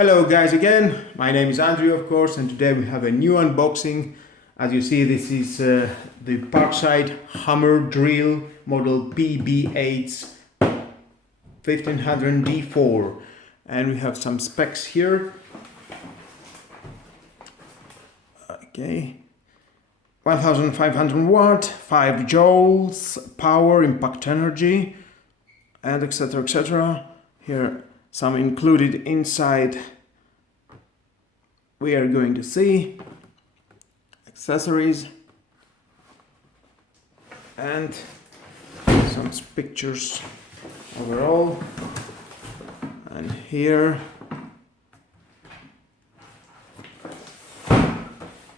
Hello guys again, my name is Andrew of course, and today we have a new unboxing. As you see, this is the Parkside hammer drill model PBH 1500 D4, and we have some specs here. Okay, 1500 watt, 5 joules power, impact energy, and etc, etc. Here some included inside. We are going to see accessories and some pictures overall. And here,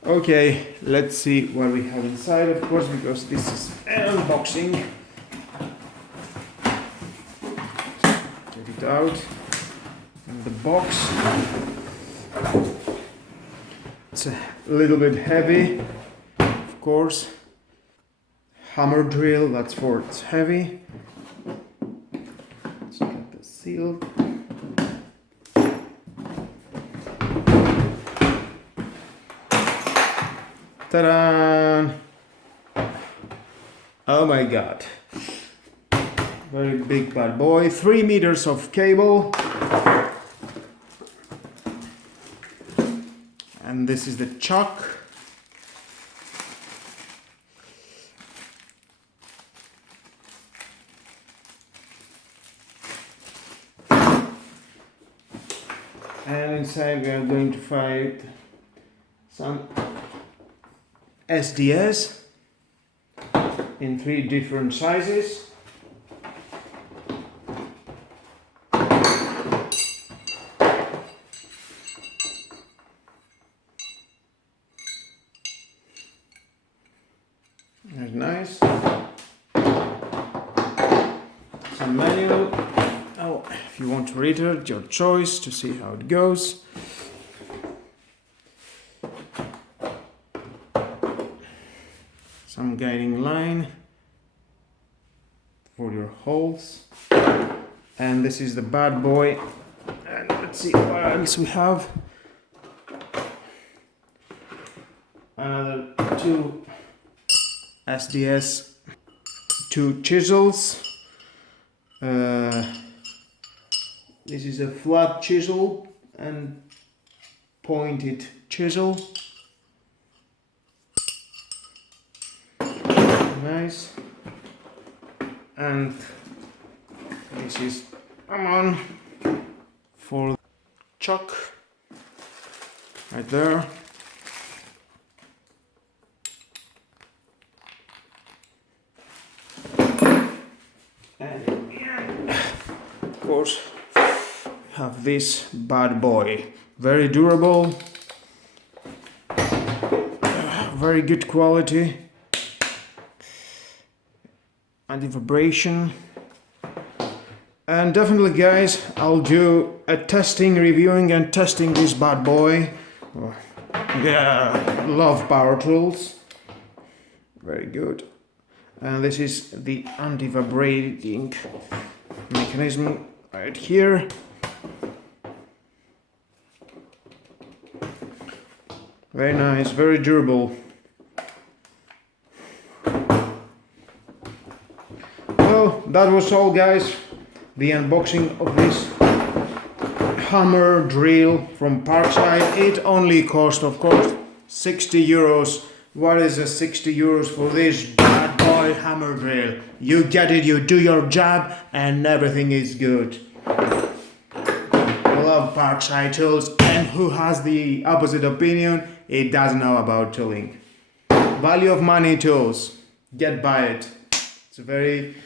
okay, let's see what we have inside, of course, because this is an unboxing. Take it out from the box. It's a little bit heavy, of course. Hammer drill, that's for it's heavy. Let's get the seal. Ta-da! Oh my god. Very big bad boy. 3 meters of cable. And this is the chuck. And inside we are going to find some SDS in 3 different sizes. That's nice. Some manual. Oh, if you want to read it, your choice to see how it goes. Some guiding line for your holes. And this is the bad boy. And let's see what else we have. Another 2 SDS, 2 chisels. This is a flat chisel and pointed chisel. Nice. And this is for chuck right there. And of course have this bad boy, very durable, very good quality, anti-vibration. And definitely guys, I'll do a reviewing and testing this bad boy. Yeah, love power tools, very good. And this is the anti-vibrating mechanism right here. Very nice, very durable. Well, that was all guys. The unboxing of this hammer drill from Parkside. It only cost, of course, 60 euros. What is a 60 euros for this bad boy hammer drill? You get it, you do your job, and everything is good. I love Parkside tools, and who has the opposite opinion? It doesn't know about tooling. Value of money tools. Get by it. It's very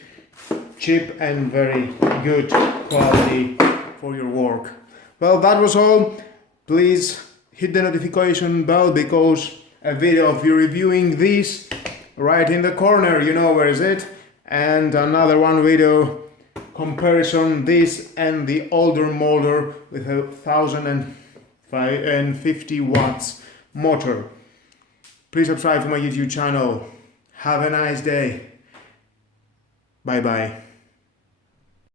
cheap and very good quality for your work. Well, that was all. Please hit the notification bell because a video of you reviewing this right in the corner, you know where is it, and another one video comparison this and the older model with a 1050 watts motor. Please subscribe to my YouTube channel. Have a nice day. Bye bye.